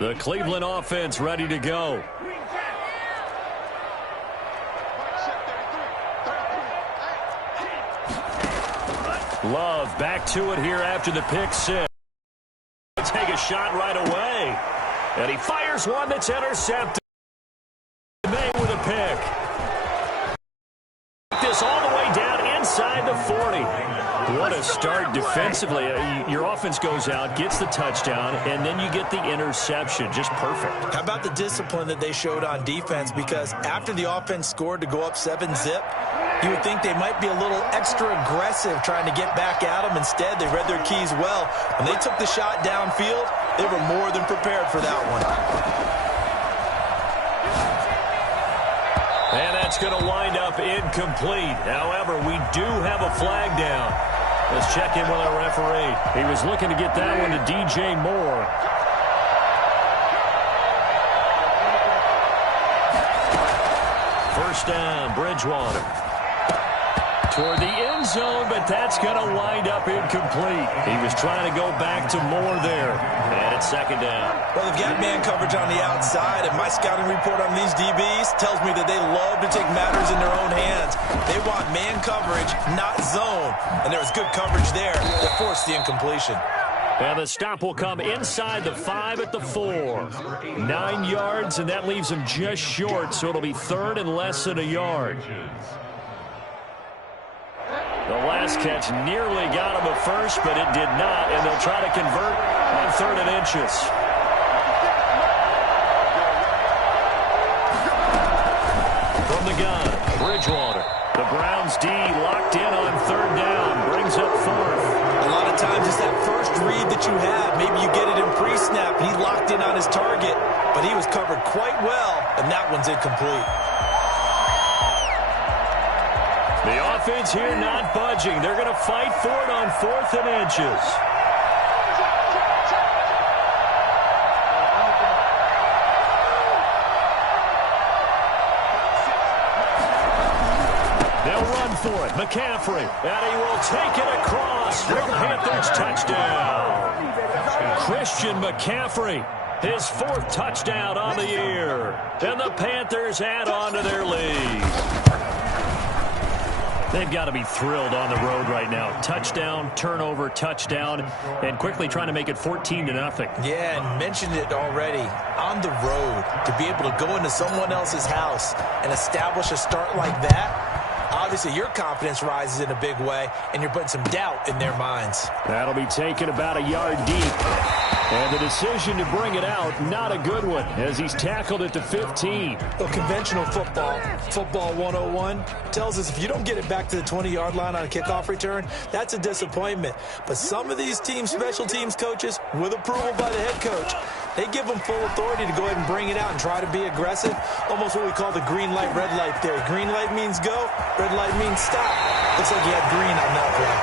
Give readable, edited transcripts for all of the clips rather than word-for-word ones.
The Cleveland offense ready to go. Love back to it here after the pick six. Take a shot right away. And he fires one that's intercepted. May with a pick. This all the way down inside the 40. What a start defensively. Your offense goes out, gets the touchdown, and then you get the interception. Just perfect. How about the discipline that they showed on defense? Because after the offense scored to go up 7-zip, you would think they might be a little extra aggressive trying to get back at them. Instead, they read their keys well. When they took the shot downfield, they were more than prepared for that one. And that's going to wind up incomplete. However, we do have a flag down. Let's check in with our referee. He was looking to get that one to DJ Moore. First down, Bridgewater. Toward the end zone, but that's going to wind up incomplete. He was trying to go back to Moore there. And it's second down. Well, they've got man coverage on the outside, and my scouting report on these DBs tells me that they love to take matters in their own hands. They want man coverage, not zone. And there was good coverage there that forced the incompletion. And the stop will come inside the 5 at the 4. 9 yards, and that leaves him just short, so it'll be third and less than a yard. The last catch nearly got him a first, but it did not, and they'll try to convert on third and inches. From the gun, Bridgewater. The Browns D locked in on third down, brings up fourth. A lot of times it's that first read that you have. Maybe you get it in pre-snap, and he locked in on his target, but he was covered quite well, and that one's incomplete. The offense here not budging. They're going to fight for it on fourth and inches. They'll run for it. McCaffrey. And he will take it across for a Panthers touchdown. Christian McCaffrey. His fourth touchdown on the year. And the Panthers add on to their lead. They've got to be thrilled on the road right now. Touchdown, turnover, touchdown, and quickly trying to make it 14-0. Yeah, and mentioned it already. On the road, to be able to go into someone else's house and establish a start like that, obviously your confidence rises in a big way, and you're putting some doubt in their minds. That'll be taken about a yard deep. And the decision to bring it out, not a good one, as he's tackled at the 15. Well, conventional football 101, tells us if you don't get it back to the 20-yard line on a kickoff return, that's a disappointment. But some of these team special teams coaches, with approval by the head coach, they give them full authority to go ahead and bring it out and try to be aggressive, almost what we call the green light, red light theory. Green light means go, red light means stop. Looks like he had green on that play.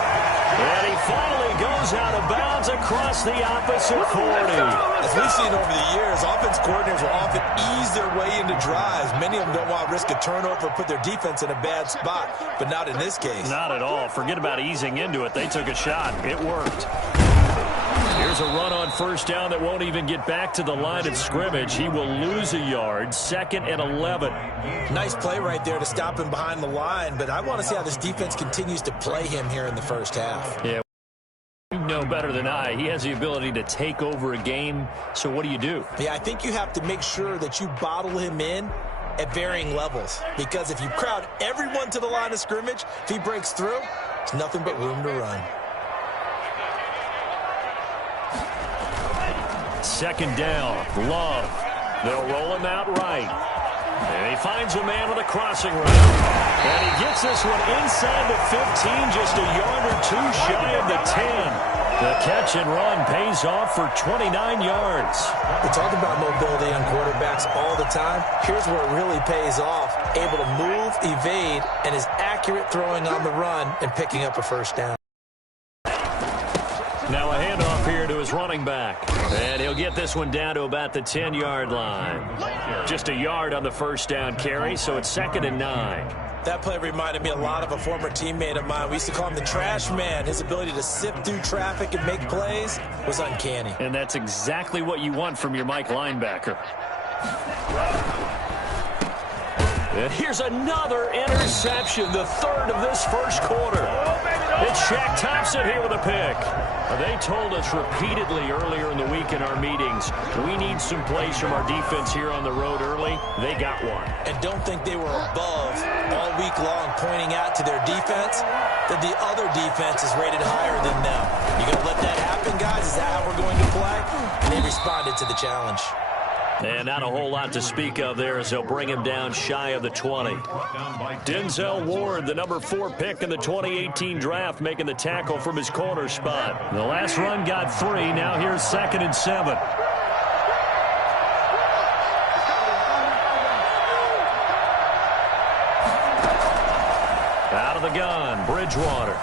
And he finally goes out of bounds across the opposite 40. As we've seen over the years, offense coordinators will often ease their way into drives. Many of them don't want to risk a turnover or put their defense in a bad spot, but not in this case. Not at all. Forget about easing into it. They took a shot. It worked. Here's a run on first down that won't even get back to the line of scrimmage. He will lose a yard, 2nd and 11. Nice play right there to stop him behind the line, but I want to see how this defense continues to play him here in the first half. Yeah, you know better than I. He has the ability to take over a game, so what do you do? Yeah, I think you have to make sure that you bottle him in at varying levels, because if you crowd everyone to the line of scrimmage, if he breaks through, there's nothing but room to run. Second down, Love. They'll roll him out right. And he finds a man with a crossing route. And he gets this one inside the 15, just a yard or two shy of the 10. The catch and run pays off for 29 yards. We talk about mobility on quarterbacks all the time. Here's where it really pays off. Able to move, evade, and is accurate throwing on the run and picking up a first down. Now a handoff here to his running back. And he'll get this one down to about the 10-yard line. Just a yard on the first down carry, so it's 2nd and 9. That play reminded me a lot of a former teammate of mine. We used to call him the trash man. His ability to sift through traffic and make plays was uncanny. And that's exactly what you want from your Mike linebacker. And here's another interception, the third of this first quarter. It's Shaq Thompson here with a pick. They told us repeatedly earlier in the week in our meetings, we need some plays from our defense here on the road early. They got one. And don't think they were above all week long pointing out to their defense that the other defense is rated higher than them. You going to let that happen, guys? Is that how we're going to play? And they responded to the challenge. And not a whole lot to speak of there as they'll bring him down shy of the 20. Denzel Ward, the number 4 pick in the 2018 draft, making the tackle from his corner spot. The last run got 3. Now here's 2nd and 7. Out of the gun, Bridgewater.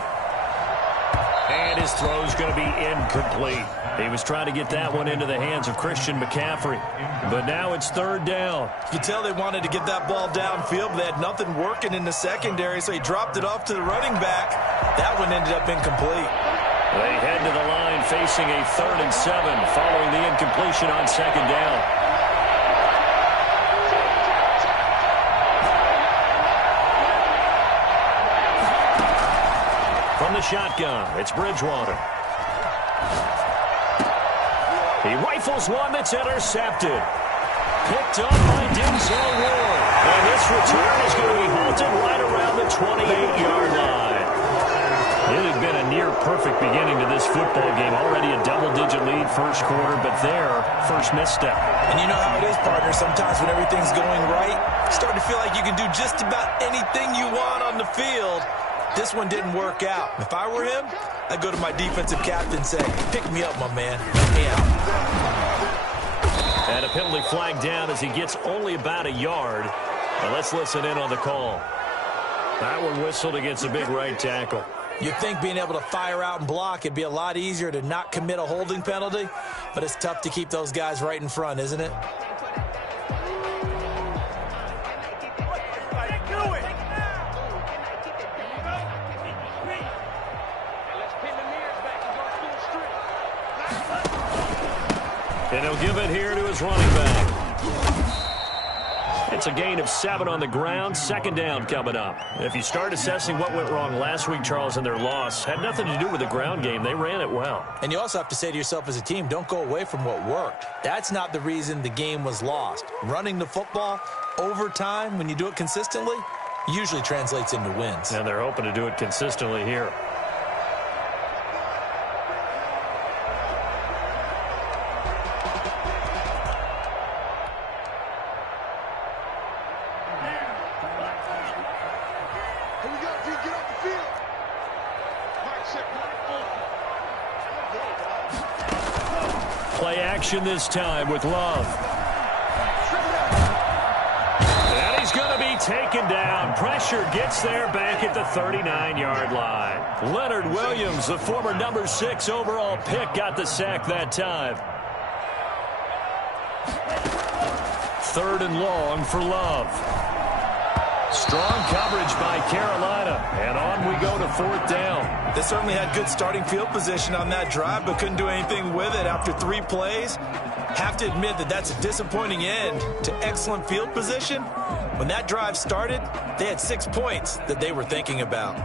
And his throw's going to be incomplete. He was trying to get that one into the hands of Christian McCaffrey. But now it's 3rd down. You can tell they wanted to get that ball downfield, but they had nothing working in the secondary, so he dropped it off to the running back. That one ended up incomplete. They head to the line facing a 3rd and 7 following the incompletion on 2nd down. From the shotgun, it's Bridgewater. He rifles one that's intercepted. Picked up by Denzel Ward. And this return is going to be halted right around the 28-yard line. It had been a near-perfect beginning to this football game. Already a double-digit lead first quarter, but their first misstep. And you know how it is, partner. Sometimes when everything's going right, you start to feel like you can do just about anything you want on the field. This one didn't work out. If I were him, I'd go to my defensive captain and say, pick me up, my man. Help me out. And a penalty flag down as he gets only about a yard. Now let's listen in on the call. That one whistled against a big right tackle. You'd think being able to fire out and block, it'd be a lot easier to not commit a holding penalty, but it's tough to keep those guys right in front, isn't it? And he'll give it here to his running back. It's a gain of 7 on the ground. 2nd down coming up. If you start assessing what went wrong last week, Charles, in their loss, had nothing to do with the ground game. They ran it well. And you also have to say to yourself as a team, don't go away from what worked. That's not the reason the game was lost. Running the football over time, when you do it consistently, usually translates into wins. And they're hoping to do it consistently here. Play action this time with Love. And he's going to be taken down. Pressure gets there back at the 39-yard line. Leonard Williams, the former number 6 overall pick, got the sack that time. 3rd and long for Love. Strong coverage by Carolina. And on we go to 4th down. They certainly had good starting field position on that drive, but couldn't do anything with it after 3 plays. Have to admit that that's a disappointing end to excellent field position. When that drive started, they had 6 points that they were thinking about.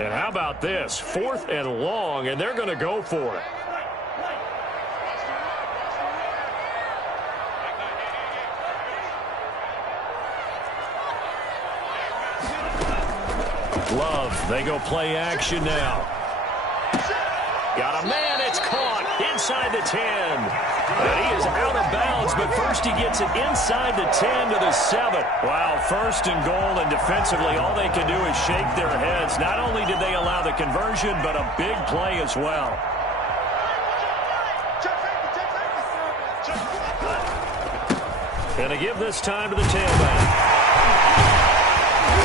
And how about this? 4th and long, and they're going to go for it. Love, they go play action now. Got a man, it's caught inside the 10. And he is out of bounds, but first he gets it inside the 10 to the 7. Wow, 1st and goal, and defensively all they can do is shake their heads. Not only did they allow the conversion, but a big play as well. Going to give this time to the tailback.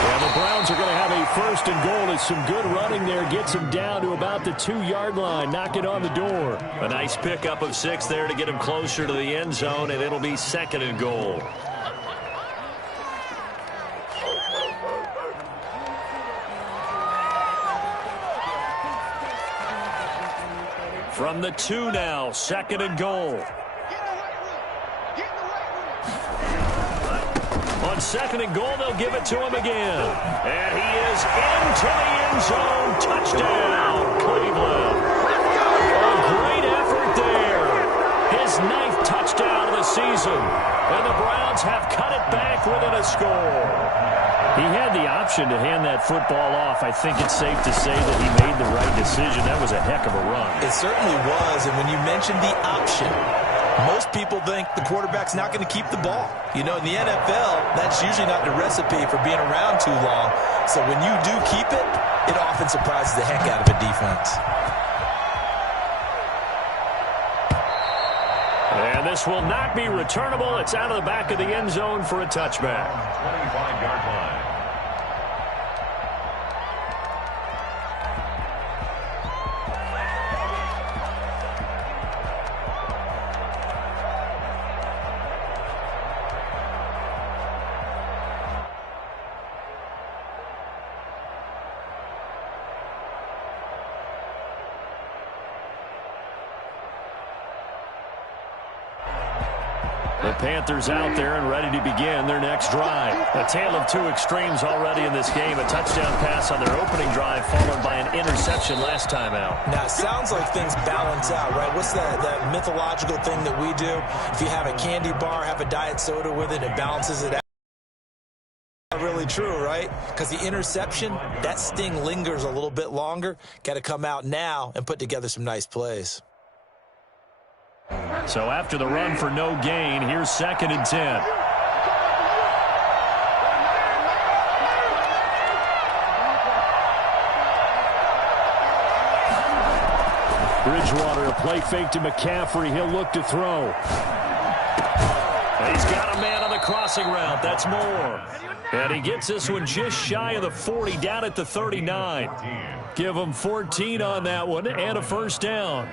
Well, the Browns are going to have a 1st and goal as some good running there gets him down to about the 2-yard line. Knock it on the door. A nice pickup of 6 there to get him closer to the end zone, and it'll be 2nd and goal. From the 2 now, 2nd and goal. On 2nd and goal, they'll give it to him again. And he is into the end zone. Touchdown, Cleveland. A great effort there. His 9th touchdown of the season. And the Browns have cut it back within a score. He had the option to hand that football off. I think it's safe to say that he made the right decision. That was a heck of a run. It certainly was. And when you mentioned the option, most people think the quarterback's not going to keep the ball. You know, in the NFL, that's usually not the recipe for being around too long. So when you do keep it, it often surprises the heck out of a defense. And this will not be returnable. It's out of the back of the end zone for a touchback. 25-yard line. The Panthers out there and ready to begin their next drive. A tale of 2 extremes already in this game. A touchdown pass on their opening drive followed by an interception last time out. Now, it sounds like things balance out, right? What's that mythological thing that we do? If you have a candy bar, have a diet soda with it, it balances it out. Not really true, right? Because the interception, that sting lingers a little bit longer. Got to come out now and put together some nice plays. So after the run for no gain, here's 2nd and 10. Bridgewater, a play fake to McCaffrey. He'll look to throw. He's got a man on the crossing route. That's Moore. And he gets this one just shy of the 40, down at the 39. Give him 14 on that one and a 1st down.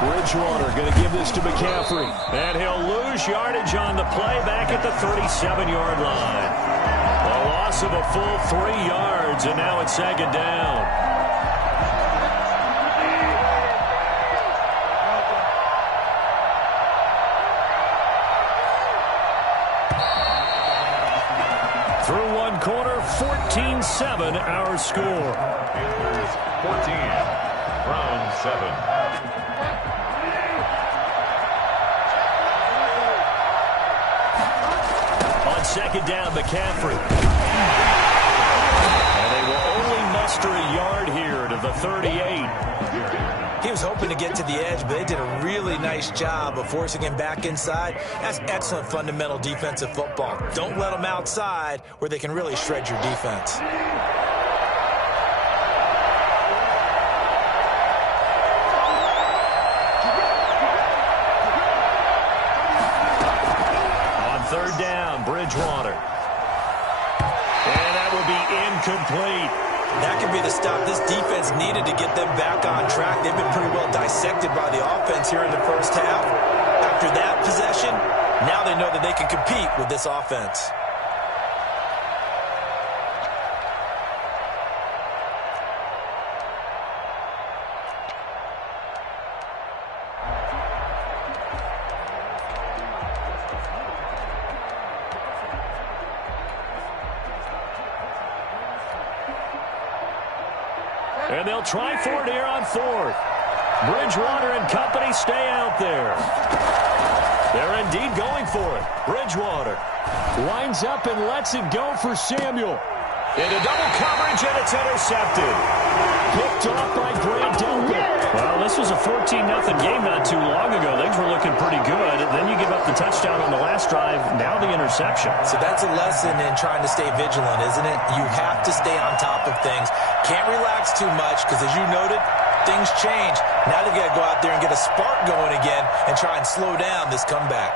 Bridgewater going to give this to McCaffrey. And he'll lose yardage on the play back at the 37-yard line. A loss of a full 3 yards, and now it's 2nd down. Through 1 quarter, 14-7 our score. Panthers 14, Browns 7. On 2nd down, McCaffrey. And they will only muster a yard here to the 38. He was hoping to get to the edge, but they did a really nice job of forcing him back inside. That's excellent fundamental defensive football. Don't let them outside where they can really shred your defense. On 3rd down, Bridgewater. And that will be incomplete. That could be the stop this defense needed to get them back on track. They've been pretty well dissected by the offense here in the first half. After that possession, now they know that they can compete with this offense. And they'll try for it here on 4th. Bridgewater and company stay out there. They're indeed going for it. Bridgewater winds up and lets it go for Samuel. Into double coverage, and it's intercepted. Picked off by Grant Delpit. Well, this was a 14-0 game not too long ago. Things were looking pretty good. Then you give up the touchdown on the last drive. Now the interception. So that's a lesson in trying to stay vigilant, isn't it? You have to stay on top of things. Can't relax too much because, as you noted, things change. Now they've got to go out there and get a spark going again and try and slow down this comeback.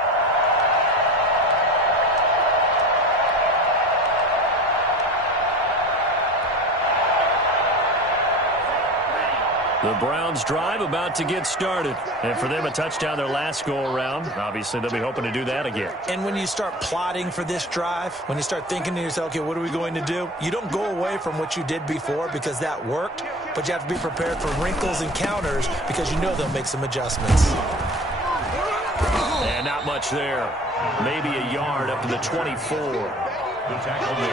The Browns drive about to get started. And for them, a touchdown their last go-around. Obviously, they'll be hoping to do that again. And when you start plotting for this drive, when you start thinking to yourself, okay, what are we going to do? You don't go away from what you did before because that worked, but you have to be prepared for wrinkles and counters because you know they'll make some adjustments. And not much there. Maybe a yard up to the 24.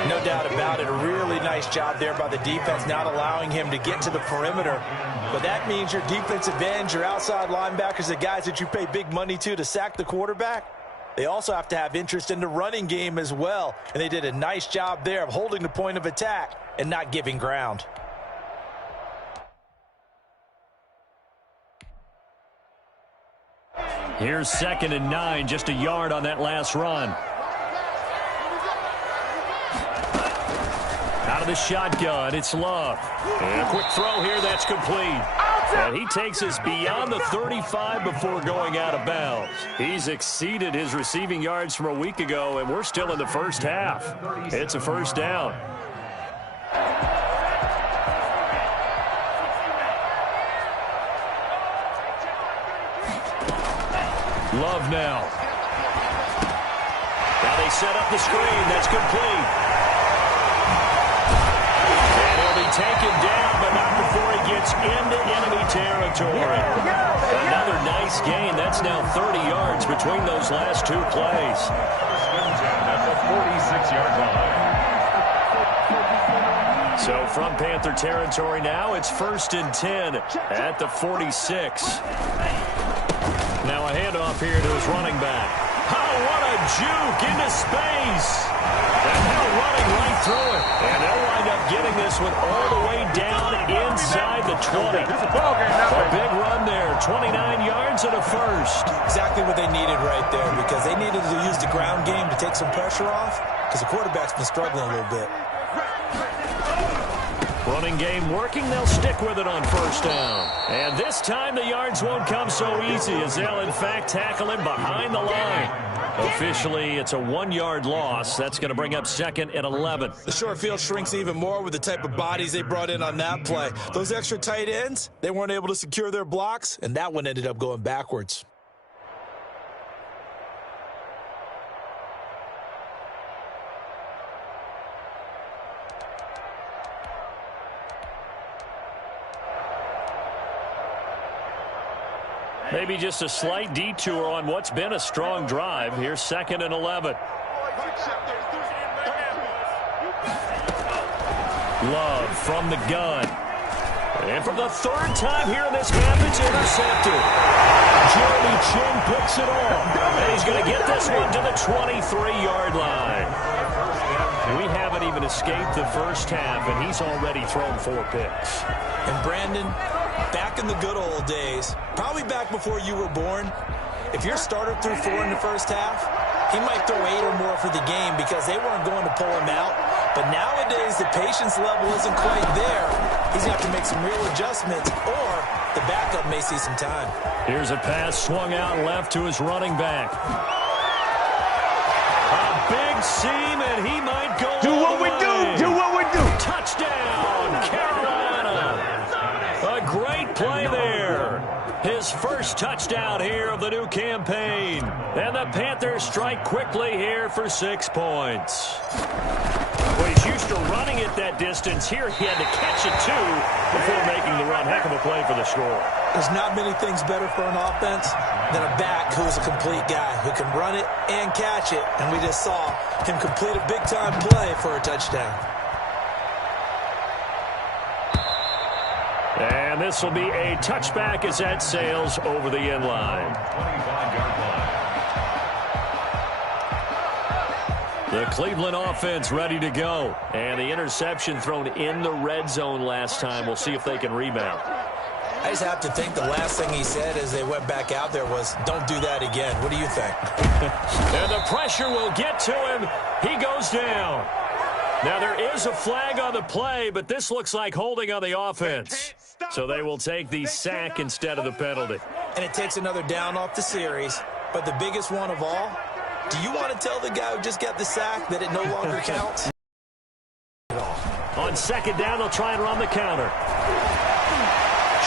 No doubt about it. A really nice job there by the defense, not allowing him to get to the perimeter. But that means your defensive ends, your outside linebackers, the guys that you pay big money to sack the quarterback, they also have to have interest in the running game as well. And they did a nice job there of holding the point of attack and not giving ground. Here's 2nd and 9, just a yard on that last run. Out of the shotgun, it's Love. And a quick throw here, that's complete. And he takes us beyond the 35 before going out of bounds. He's exceeded his receiving yards from a week ago, and we're still in the first half. It's a first down. Love now. Now they set up the screen. That's complete. And he'll be taken down, but not before he gets into enemy territory. Another nice gain. That's now 30 yards between those last two plays. At the 46-yard line. So from Panther territory now, it's 1st and 10 at the 46. Now a handoff here to his running back. Oh, what a juke into space. And now running right through it. And they'll wind up getting this one all the way down inside the 20. A big run there, 29 yards and a first. Exactly what they needed right there because they needed to use the ground game to take some pressure off because the quarterback's been struggling a little bit. Running game working, they'll stick with it on first down. And this time the yards won't come so easy as they'll in fact tackle him behind the line. Officially, it's a 1-yard loss. That's going to bring up 2nd and 11. The short field shrinks even more with the type of bodies they brought in on that play. Those extra tight ends, they weren't able to secure their blocks, and that one ended up going backwards. Maybe just a slight detour on what's been a strong drive. Here's 2nd and 11. Love from the gun. And for the 3rd time here in this half, it's intercepted. Jeremy Chin picks it off. And he's going to get this one to the 23-yard line. We haven't even escaped the first half, and he's already thrown 4 picks. And Brandon, back in the good old days, probably back before you were born, if your starter threw 4 in the first half, he might throw 8 or more for the game because they weren't going to pull him out. But nowadays, the patience level isn't quite there. He's going to have to make some real adjustments, or the backup may see some time. Here's a pass swung out left to his running back. A big seam, and he might go Do what we do! Do what we do! Touchdown, Carolina! A great play there. His first touchdown here of the new campaign. And the Panthers strike quickly here for 6 points. Well, he's used to running it that distance. Here he had to catch it, too, before making the run. Heck of a play for the score. There's not many things better for an offense than a back who is a complete guy who can run it and catch it. And we just saw him complete a big-time play for a touchdown. And this will be a touchback as that sails over the end line. 25-yard line. The Cleveland offense ready to go. And the interception thrown in the red zone last time. We'll see if they can rebound. I just have to think the last thing he said as they went back out there was, don't do that again. What do you think? And the pressure will get to him. He goes down. Now, there is a flag on the play, but this looks like holding on the offense. So they will take the sack instead of the penalty. And it takes another down off the series. But the biggest one of all, do you want to tell the guy who just got the sack that it no longer counts? On second down, they'll try and run the counter.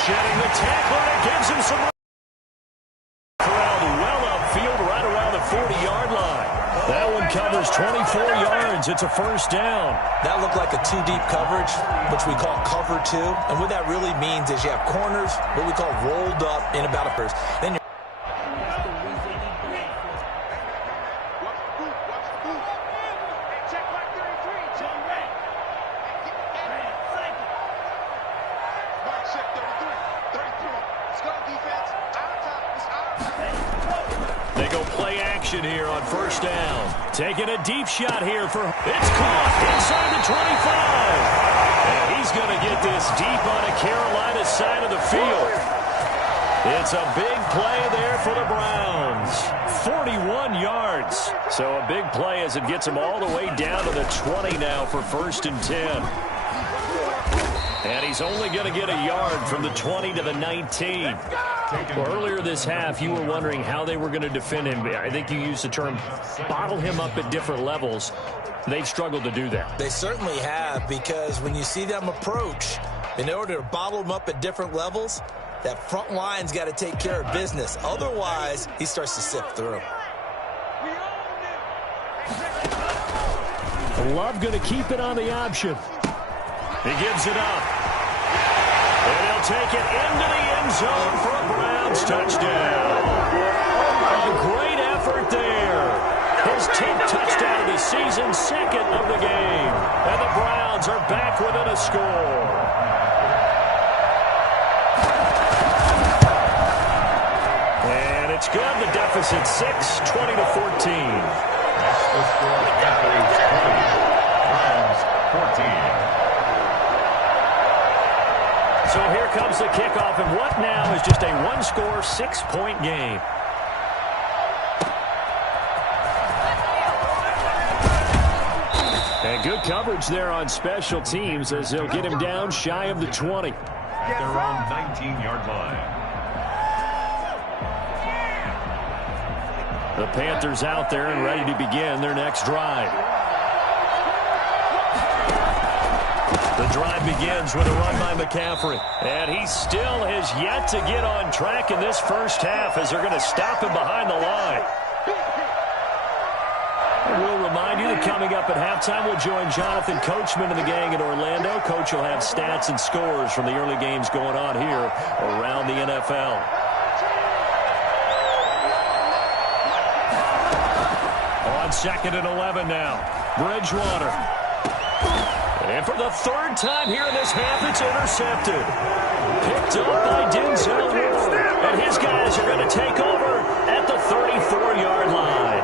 Shedding the tackler, and it gives him some room. Corralled well upfield right around the 40-yard line. That one covers 24 yards. It's a first down. That looked like a two-deep coverage, which we call cover two. And what that really means is you have corners, what we call rolled up in about a first. Then they go play action here on first down. Taking a deep shot here for... It's caught inside the 25. And he's going to get this deep on a Carolina side of the field. It's a big play there for the Browns. 41 yards. So a big play as it gets him all the way down to the 20 now for first and 10. And he's only going to get a yard from the 20 to the 19. Well, earlier this half, you were wondering how they were going to defend him. I think you used the term bottle him up at different levels. They've struggled to do that. They certainly have, because when you see them approach, in order to bottle him up at different levels, that front line's got to take care of business. Otherwise, he starts to sift through. Love going to keep it on the option. He gives it up. And he'll take it into the end zone for a Browns touchdown. A great effort there. His 10th touchdown of the season, second of the game. And the Browns are back within a score. And it's good. The deficit 6, 20-14. That's the score. Panthers 20, Browns 14. So here comes the kickoff, and what now is just a one-score, 6-point game. And good coverage there on special teams as they'll get him down shy of the 20. At their own 19-yard line. The Panthers out there and ready to begin their next drive. The drive begins with a run by McCaffrey. And he still has yet to get on track in this first half as they're going to stop him behind the line. We'll remind you that coming up at halftime, we'll join Jonathan Coachman and the gang in Orlando. Coach will have stats and scores from the early games going on here around the NFL. On second and 11 now, Bridgewater. And for the third time here in this half, it's intercepted. Picked up by Denzel Ward. And his guys are going to take over at the 34-yard line.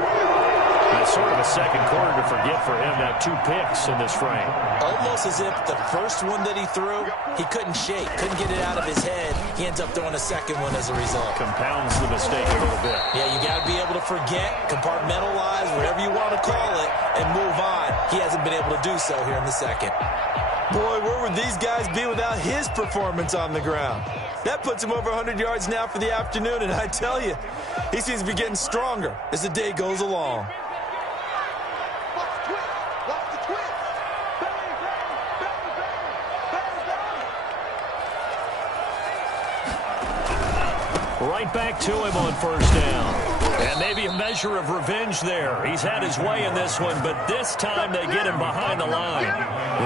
It's sort of a second quarter to forget for him to have 2 picks in this frame. Almost as if the first one that he threw, he couldn't shake, couldn't get it out of his head. He ends up throwing a second one as a result. Compounds the mistake a little bit. Yeah, you got to be able to forget, compartmentalize, whatever you want to call it, and move on. He hasn't been able to do so here in the second. Boy, where would these guys be without his performance on the ground? That puts him over 100 yards now for the afternoon, and I tell you, he seems to be getting stronger as the day goes along. Right back to him on first down. And maybe a measure of revenge there. He's had his way in this one, but this time they get him behind the line.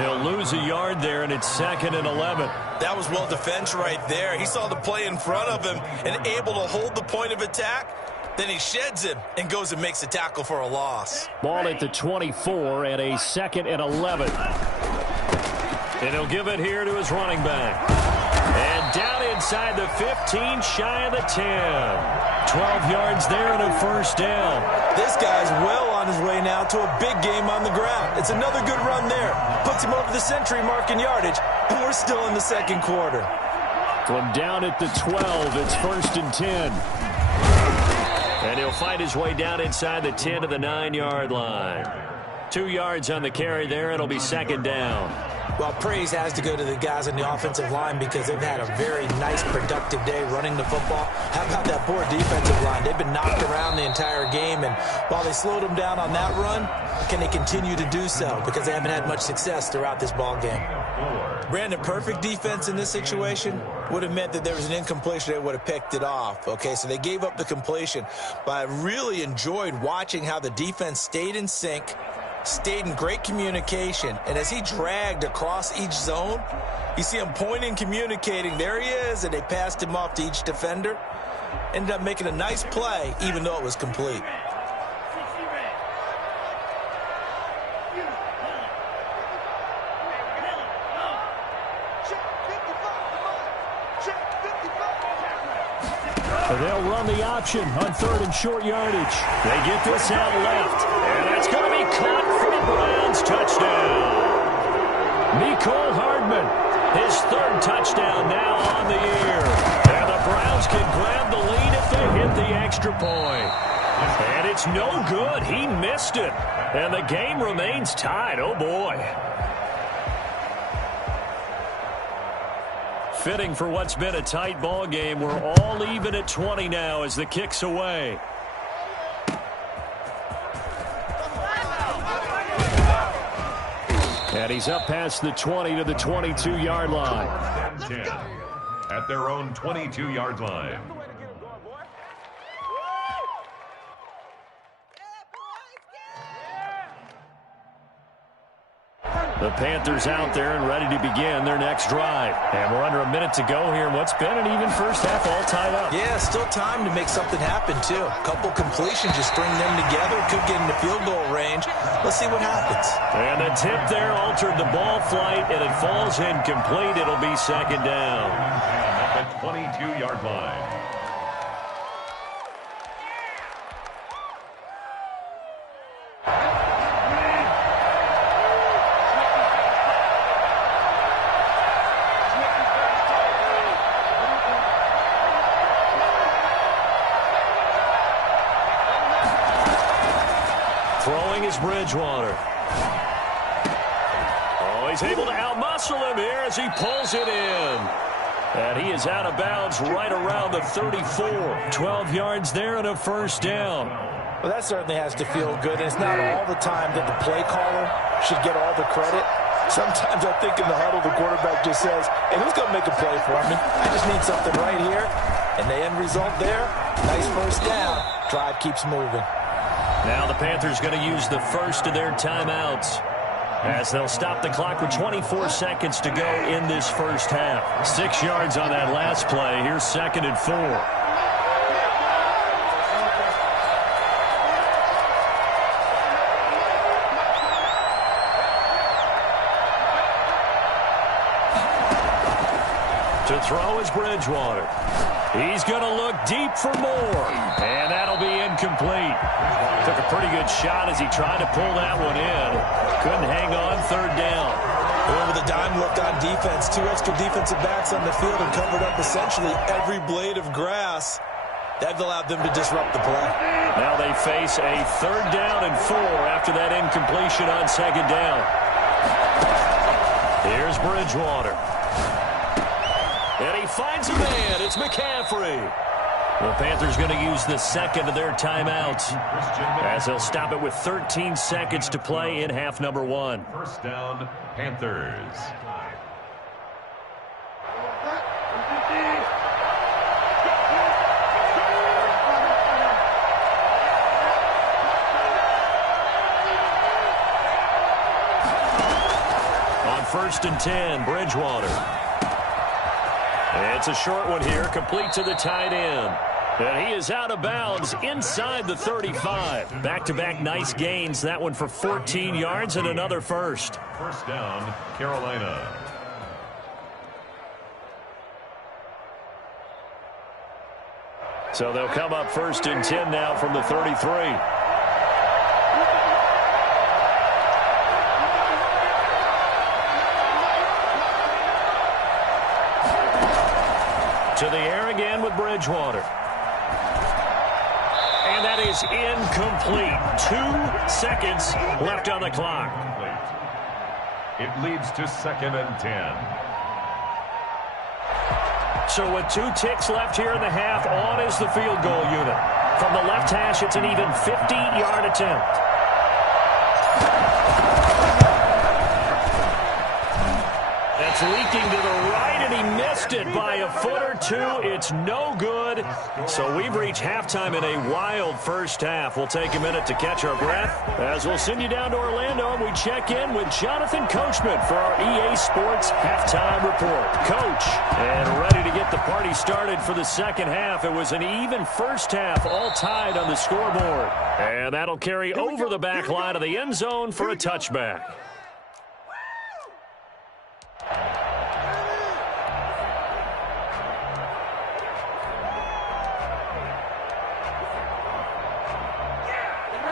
He'll lose a yard there, and it's second and 11. That was well defense right there. He saw the play in front of him and able to hold the point of attack. Then he sheds him and goes and makes a tackle for a loss. Ball at the 24 and a second and 11. And he'll give it here to his running back. And down inside the 15, shy of the 10. 12 yards there and a first down. This guy's well on his way now to a big game on the ground. It's another good run there. Puts him over the century mark in yardage, and we're still in the second quarter. From down at the 12, it's 1st and 10. And he'll fight his way down inside the 10 to the 9-yard line. 2 yards on the carry there. It'll be 2nd down. Well, praise has to go to the guys on the offensive line because they've had a very nice, productive day running the football. How about that poor defensive line? They've been knocked around the entire game, and while they slowed them down on that run, can they continue to do so? Because they haven't had much success throughout this ball game. Brandon, perfect defense in this situation would have meant that there was an incompletion. They would have picked it off. Okay, so they gave up the completion. But I really enjoyed watching how the defense stayed in sync, stayed in great communication, and as he dragged across each zone, you see him pointing, communicating, there he is, and they passed him off to each defender. Ended up making a nice play, even though it was complete. They'll run the option on 3rd and short yardage. They get this out left, and that's going to be caught for the Browns. Touchdown. Mecole Hardman, his 3rd touchdown now on the year. And the Browns can grab the lead if they hit the extra point. And it's no good. He missed it. And the game remains tied. Oh, boy. Fitting for what's been a tight ball game. We're all even at 20 now as the kick's away. And he's up past the 20 to the 22-yard line. 10 at their own 22-yard line. The Panthers out there and ready to begin their next drive. And we're under a minute to go here. What's been an even first half, all tied up. Yeah, still time to make something happen, too. A couple completions, just string them together. Could get into field goal range. Let's see what happens. And the tip there altered the ball flight, and it falls incomplete. It'll be 2nd down. At the 22-yard line. Throwing is Bridgewater. Oh, he's able to outmuscle him here as he pulls it in. And he is out of bounds right around the 34. 12 yards there and a 1st down. Well, that certainly has to feel good. And it's not all the time that the play caller should get all the credit. Sometimes I think in the huddle, the quarterback just says, hey, who's going to make a play for me? I just need something right here. And the end result there, nice 1st down. Drive keeps moving. Now the Panthers going to use the first of their timeouts as they'll stop the clock with 24 seconds to go in this first half. 6 yards on that last play. Here's 2nd and 4. To throw is Bridgewater. He's going to look deep for more. And that'll be incomplete. Took a pretty good shot as he tried to pull that one in. Couldn't hang on. 3rd down. With a dime look on defense, 2 extra defensive backs on the field and covered up essentially every blade of grass. That allowed them to disrupt the play. Now they face a 3rd down and 4 after that incompletion on 2nd down. Here's Bridgewater. And he finds a man. It's McCaffrey. The Panthers going to use the 2nd of their timeouts as they'll stop it with 13 seconds to play in half number 1. 1st down, Panthers. On 1st and 10, Bridgewater. It's a short one here, complete to the tight end. And he is out of bounds inside the 35. Back-to-back nice gains. That one for 14 yards and another first. 1st down, Carolina. So they'll come up 1st and 10 now from the 33. To the air again with Bridgewater. And that is incomplete. 2 seconds left on the clock. It leads to 2nd and 10. So with 2 ticks left here in the half, on is the field goal unit. From the left hash, it's an even 50-yard attempt. That's leaking to the right, and he missed it by a foot or 2. It's no good. So we've reached halftime in a wild first half. We'll take a minute to catch our breath as we'll send you down to Orlando, and we check in with Jonathan Coachman for our EA Sports Halftime Report. Coach, and ready to get the party started for the second half. It was an even first half, all tied on the scoreboard. And that'll carry over the back line of the end zone for a touchback.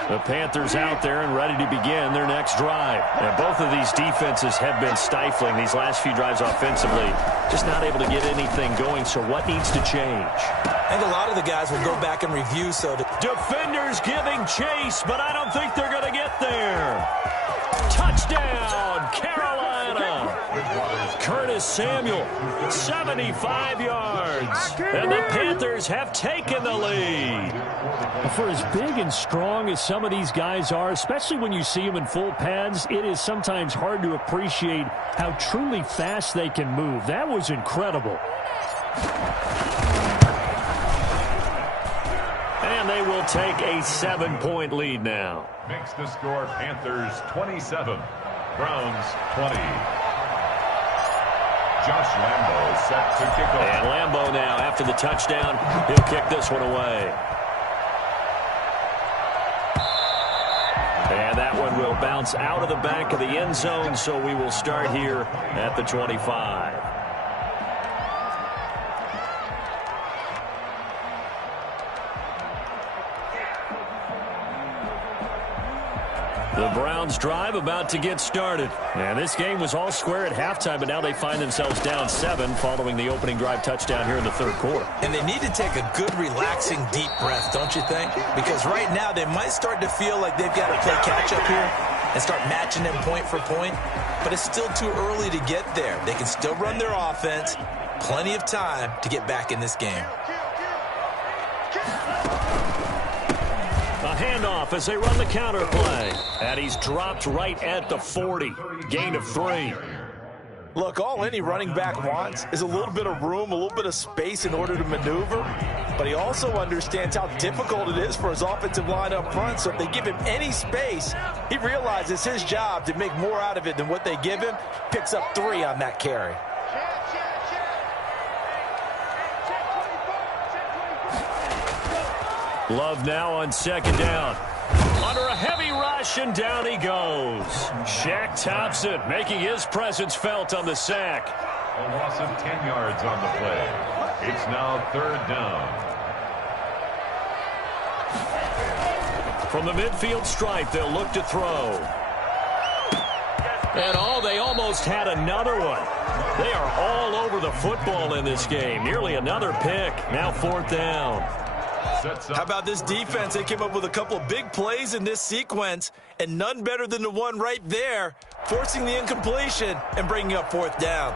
The Panthers out there and ready to begin their next drive. And both of these defenses have been stifling these last few drives offensively. Just not able to get anything going, so what needs to change? I think a lot of the guys will go back and review. So defenders giving chase, but I don't think they're going to get there. Touchdown, Carolina. Curtis Samuel, 75 yards. And the Panthers have taken the lead. For as big and strong as some of these guys are, especially when you see them in full pads, it is sometimes hard to appreciate how truly fast they can move. That was incredible. And they will take a 7-point lead now. Makes the score Panthers 27, Browns 20. Josh Lambo set to kick off. And Lambo now, after the touchdown, he'll kick this one away. And that one will bounce out of the back of the end zone, so we will start here at the 25. The Browns drive about to get started. And this game was all square at halftime, but now they find themselves down 7 following the opening drive touchdown here in the third quarter. And they need to take a good, relaxing, deep breath, don't you think? Because right now they might start to feel like they've got to play catch-up here and start matching them point for point. But it's still too early to get there. They can still run their offense. Plenty of time to get back in this game. A handoff as they run the counter play. And he's dropped right at the 40. Gain of 3. Look, all any running back wants is a little bit of room, a little bit of space in order to maneuver. But he also understands how difficult it is for his offensive line up front. So if they give him any space, he realizes his job to make more out of it than what they give him. Picks up 3 on that carry. Love now on second down. Under a heavy rush, and down he goes. Shaq Thompson making his presence felt on the sack. A loss of 10 yards on the play. It's now 3rd down. From the midfield stripe, they'll look to throw. And they almost had another one. They are all over the football in this game. Nearly another pick. Now 4th down. How about this defense? They came up with a couple of big plays in this sequence, and none better than the one right there, forcing the incompletion and bringing up 4th down.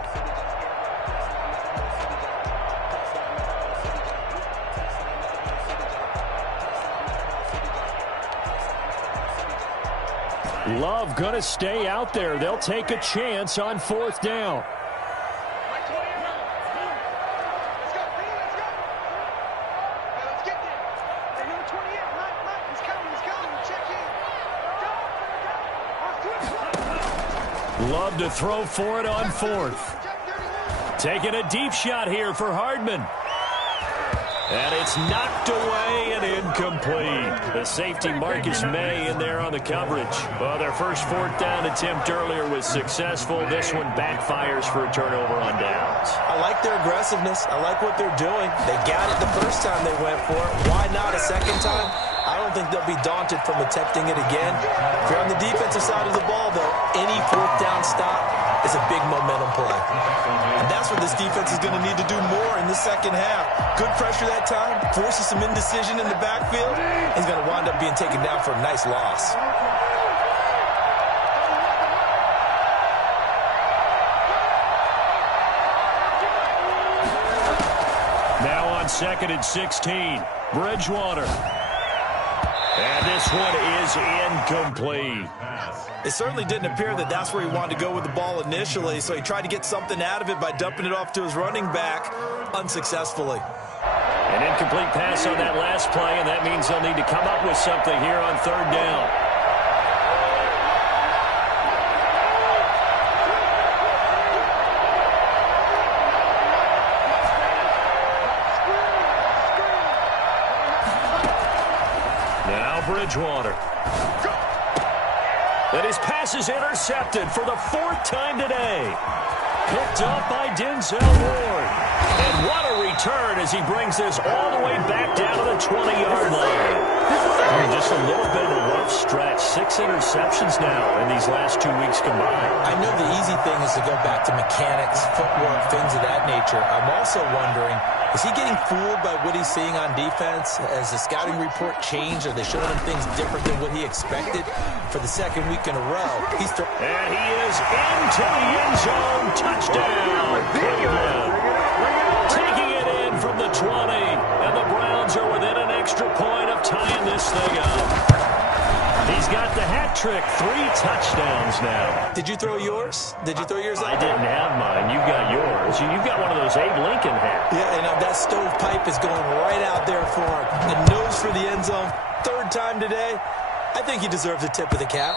Love going to stay out there. They'll take a chance on 4th down. Love to throw for it on 4th. Taking a deep shot here for Hardman. And it's knocked away and incomplete. The safety Marcus May in there on the coverage. Well, their first 4th down attempt earlier was successful. This one backfires for a turnover on downs. I like their aggressiveness. I like what they're doing. They got it the first time they went for it. Why not a second time? I don't think they'll be daunted from attempting it again. If you're on the defensive side of the ball, though, any 4th down stop It's a big momentum play. And that's what this defense is going to need to do more in the second half. Good pressure that time, forces some indecision in the backfield. He's going to wind up being taken down for a nice loss. Now on 2nd and 16, Bridgewater. And this one is incomplete. It certainly didn't appear that that's where he wanted to go with the ball initially, so he tried to get something out of it by dumping it off to his running back unsuccessfully. An incomplete pass on that last play, and that means they'll need to come up with something here on 3rd down. Bridgewater. And his pass is intercepted for the 4th time today. Picked up by Denzel Ward. And what a return as he brings this all the way back down to the 20-yard line. Just a little bit of a rough stretch. 6 interceptions now in these last 2 weeks combined. I know the easy thing is to go back to mechanics, footwork, things of that nature. I'm also wondering, is he getting fooled by what he's seeing on defense? Has the scouting report changed? Are they showing him things different than what he expected? For the 2nd week in a row, and he is into the end zone. Touchdown, Cleveland. Taking it in from the 20, and the Browns are within an extra point of tying this thing up. He's got the hat trick, 3 touchdowns now. Did you throw yours? Did you throw yours out? I didn't have mine. You've got yours. You've got one of those Abe Lincoln hats. Yeah, and that stovepipe is going right out there for him. The nose for the end zone. 3rd time today. I think he deserves a tip of the cap.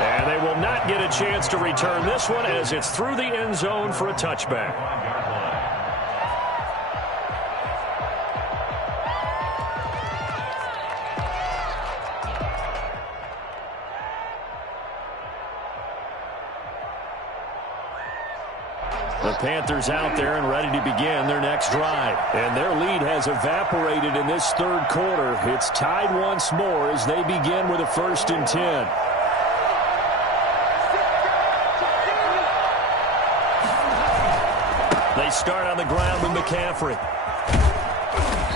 And they will not get a chance to return this one as it's through the end zone for a touchback. The Panthers out there and ready to begin their next drive. And their lead has evaporated in this 3rd quarter. It's tied once more as they begin with a 1st and 10. They start on the ground with McCaffrey.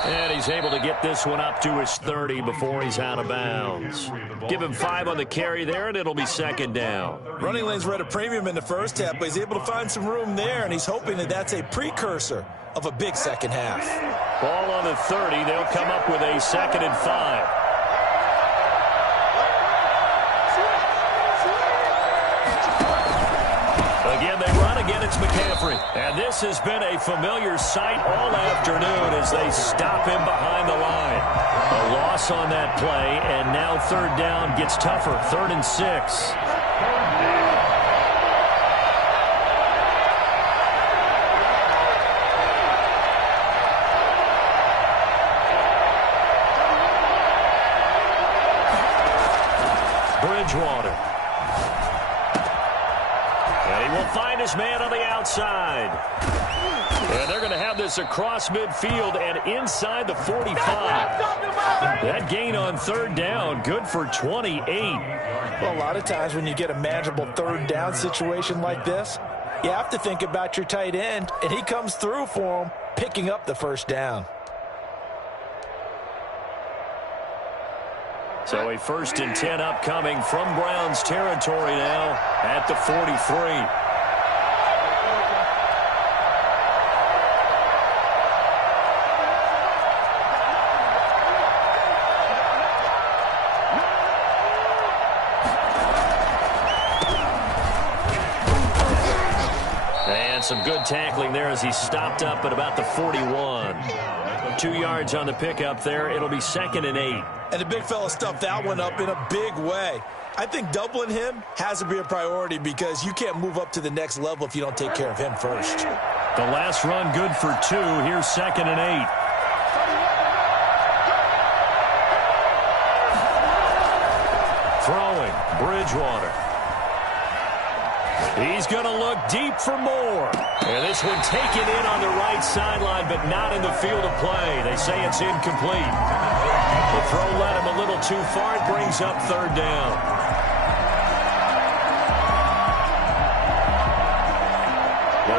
And he's able to get this one up to his 30 before he's out of bounds. Give him 5 on the carry there, and it'll be 2nd down. Running lanes were at a premium in the first half, but he's able to find some room there, and he's hoping that that's a precursor of a big second half. Ball on the 30. They'll come up with a 2nd and 5. Again, they run. Again, it's McCaffrey. And this has been a familiar sight all afternoon as they stop him behind the line. A loss on that play, and now 3rd down gets tougher. 3rd and 6. Bridgewater. And he will find his man on the outside. And they're going to have this across midfield and inside the 45. That gain on 3rd down, good for 28. Well, a lot of times when you get a manageable 3rd down situation like this, you have to think about your tight end, and he comes through for him, picking up the 1st down. So a 1st and 10 upcoming from Browns territory now at the 43. And some good tackling there as he stopped up at about the 41. 2 yards on the pickup there. It'll be 2nd and 8. And the big fella stuffed that one up in a big way. I think doubling him has to be a priority because you can't move up to the next level if you don't take care of him first. The last run good for 2. Here's 2nd and 8. Throwing, Bridgewater. He's going to look deep for more. And this one taken in on the right sideline, but not in the field of play. They say it's incomplete. The throw led him a little too far. It brings up 3rd down.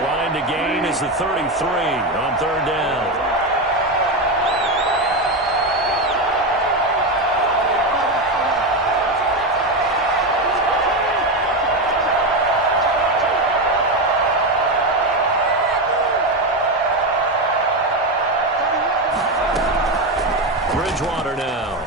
line to gain is the 33 on third down. Bridgewater now.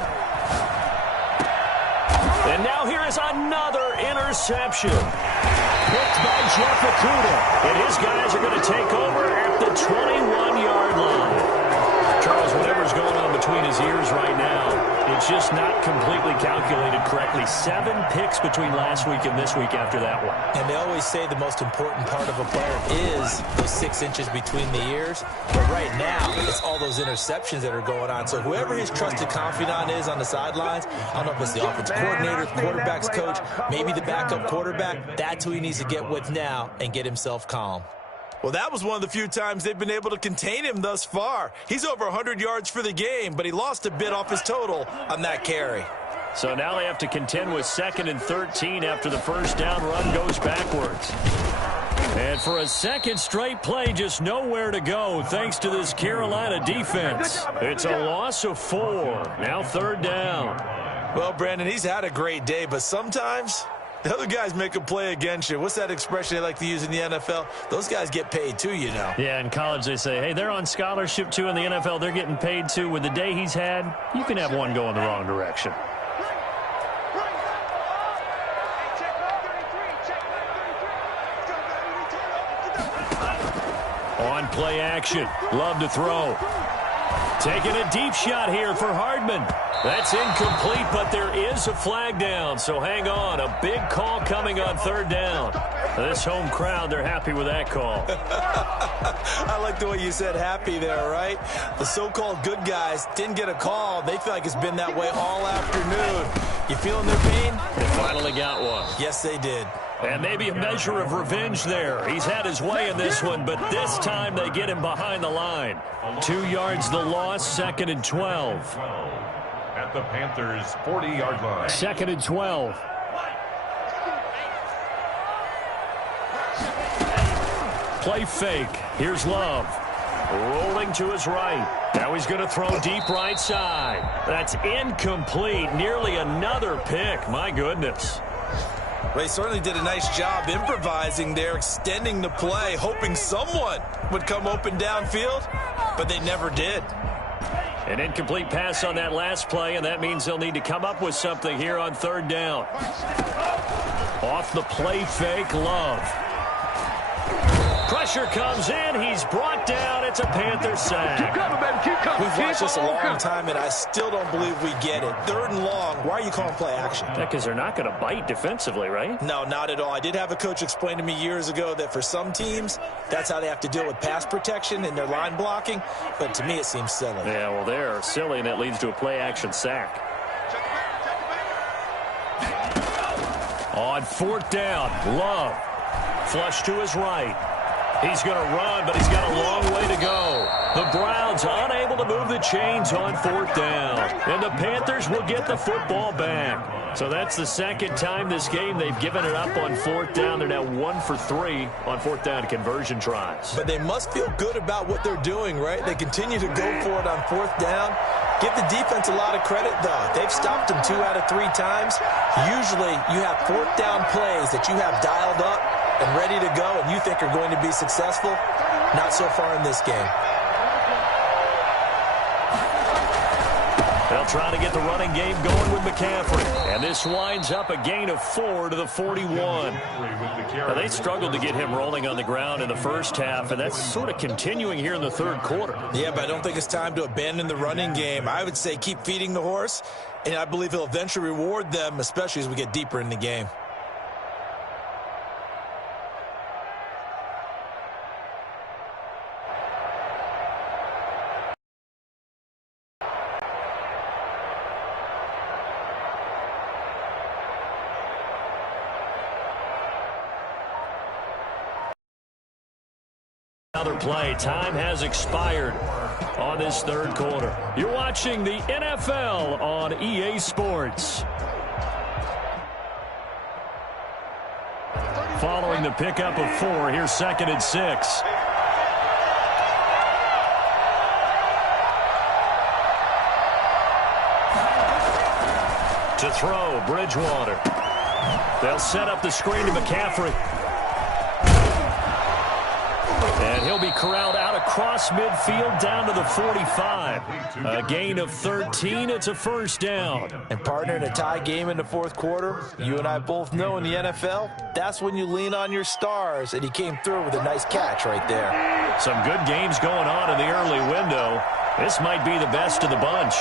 And now here is another interception. Picked by Jeff Okudah. And his guys are going to take over at the 21-yard line. Charles, whatever's going on between his ears right now, it's just not completely calculated correctly. 7 picks between last week and this week after that one. And they always say the most important part of a player is those 6 inches between the ears. But right now, it's all those interceptions that are going on. So whoever his trusted confidant is on the sidelines, I don't know if it's the offensive coordinator, the quarterback's coach, maybe the backup quarterback, that's who he needs to get with now and get himself calm. Well, that was one of the few times they've been able to contain him thus far. He's over 100 yards for the game, but he lost a bit off his total on that carry. So now they have to contend with 2nd and 13 after the first down run goes backwards. And for a second straight play, just nowhere to go thanks to this Carolina defense. It's a loss of 4. Now third down. Well, Brandon, he's had a great day, but sometimes the other guys make a play against you. What's that expression they like to use in the NFL? Those guys get paid too, you know. Yeah, in college they say, hey, they're on scholarship too. In the NFL, they're getting paid too. With the day he's had, you can have one go in the wrong direction. On play action. Love to throw. Taking a deep shot here for Hardman. That's incomplete, but there is a flag down, so hang on. A big call coming on third down. This home crowd, they're happy with that call. I like the way you said happy there, right? The so-called good guys didn't get a call. They feel like it's been that way all afternoon. You feeling their pain? They finally got one. Yes, they did. And maybe a measure of revenge there. He's had his way in this one, but this time they get him behind the line. 2 yards the loss, 2nd and 12. At the Panthers' 40-yard line. 2nd and 12. Play fake. Here's Love. Rolling to his right. Now he's going to throw deep right side. That's incomplete. Nearly another pick. My goodness. They certainly did a nice job improvising there, extending the play, hoping someone would come open downfield, but they never did. An incomplete pass on that last play, and that means they'll need to come up with something here on third down. Off the play fake, Love. Pressure comes in. He's brought down. It's a Panther sack. Keep coming, baby. Keep coming. We've watched this a long time, and I still don't believe we get it. 3rd and long. Why are you calling play action? Because they're not going to bite defensively, right? No, not at all. I did have a coach explain to me years ago that for some teams, that's how they have to deal with pass protection and their line blocking. But to me, it seems silly. Yeah, well, they're silly, and it leads to a play action sack. On 4th down, Love. Flush to his right. He's going to run, but he's got a long way to go. The Browns unable to move the chains on 4th down. And the Panthers will get the football back. So that's the 2nd time this game they've given it up on 4th down. They're now 1 for 3 on 4th down conversion tries. But they must feel good about what they're doing, right? They continue to go for it on 4th down. Give the defense a lot of credit, though. They've stopped them 2 out of 3 times. Usually you have 4th down plays that you have dialed up and ready to go and you think are going to be successful. Not so far in this game. They'll try to get the running game going with McCaffrey. And this winds up a gain of 4 to the 41. Now, they struggled to get him rolling on the ground in the first half, and that's sort of continuing here in the 3rd quarter. Yeah, but I don't think it's time to abandon the running game. I would say keep feeding the horse, and I believe he'll eventually reward them, especially as we get deeper in the game. Another play. Time has expired on this 3rd quarter. You're watching the NFL on EA Sports. following the pickup of 4. Here's 2nd and 6. To throw, Bridgewater. They'll set up the screen to McCaffrey. And he'll be corralled out across midfield down to the 45. A gain of 13. It's a first down. And partner, in a tie game in the fourth quarter, you and I both know in the NFL, that's when you lean on your stars. And he came through with a nice catch right there. Some good games going on in the early window. This might be the best of the bunch.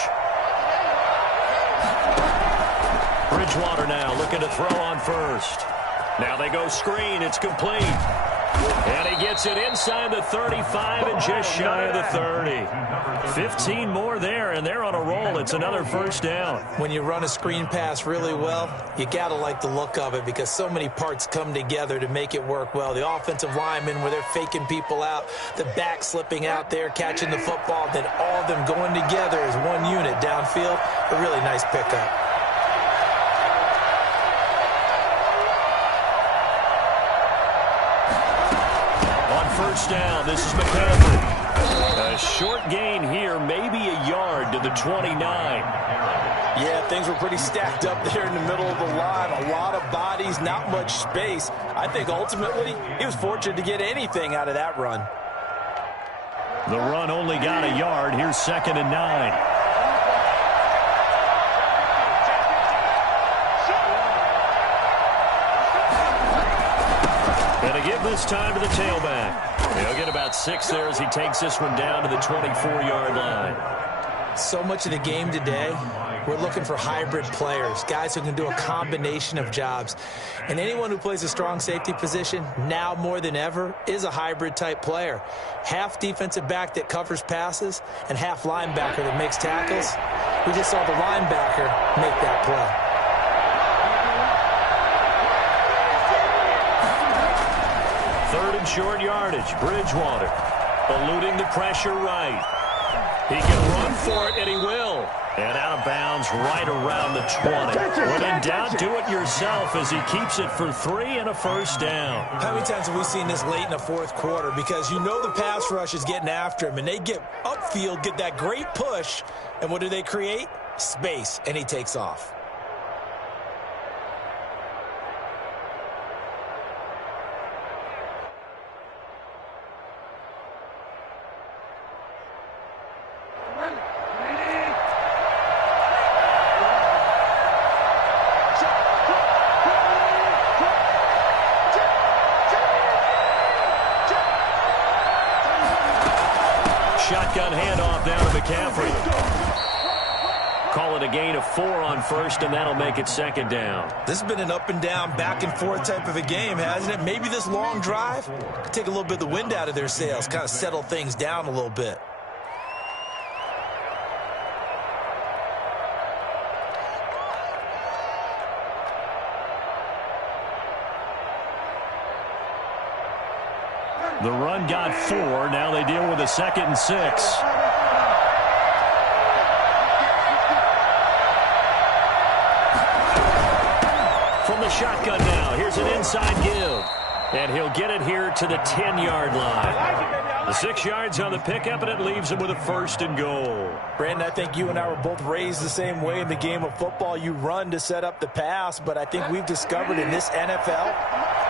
Bridgewater now looking to throw on first. Now they go screen. It's complete. And he gets it inside the 35 and just shy of the 30. 15 more there, and they're on a roll. It's another first down. When you run a screen pass really well, you got to like the look of it because so many parts come together to make it work well. The offensive linemen, where they're faking people out, the back slipping out there, catching the football, then all of them going together as one unit downfield. A really nice pickup. First down, this is McCaffrey. A short gain here, maybe a yard to the 29. Yeah, things were pretty stacked up there in the middle of the line. A lot of bodies, not much space. I think ultimately he was fortunate to get anything out of that run. The run only got a yard. Here's 2nd and 9. And to give this time to the tailback. He'll get about 6 there as he takes this one down to the 24-yard line. So much of the game today, we're looking for hybrid players, guys who can do a combination of jobs. And anyone who plays a strong safety position, now more than ever, is a hybrid-type player. Half defensive back that covers passes and half linebacker that makes tackles. We just saw the linebacker make that play. Third and short yardage. Bridgewater eluding the pressure right. He can run for it, and he will. And out of bounds right around the 20. When in doubt, do it yourself as he keeps it for 3 and a first down. How many times have we seen this late in the fourth quarter? Because you know the pass rush is getting after him, and they get upfield, get that great push, and what do they create? Space, and he takes off. Shotgun handoff down to McCaffrey. Call it a gain of 4 on first, and that'll make it 2nd down. This has been an up and down, back and forth type of a game, hasn't it? Maybe this long drive could take a little bit of the wind out of their sails, kind of settle things down a little bit. The run got 4. Now they deal with a 2nd and 6. From the shotgun now, here's an inside give. And he'll get it here to the 10-yard line. The 6 yards on the pickup, and it leaves him with a 1st and goal. Brandon, I think you and I were both raised the same way in the game of football. You run to set up the pass, but I think we've discovered in this NFL,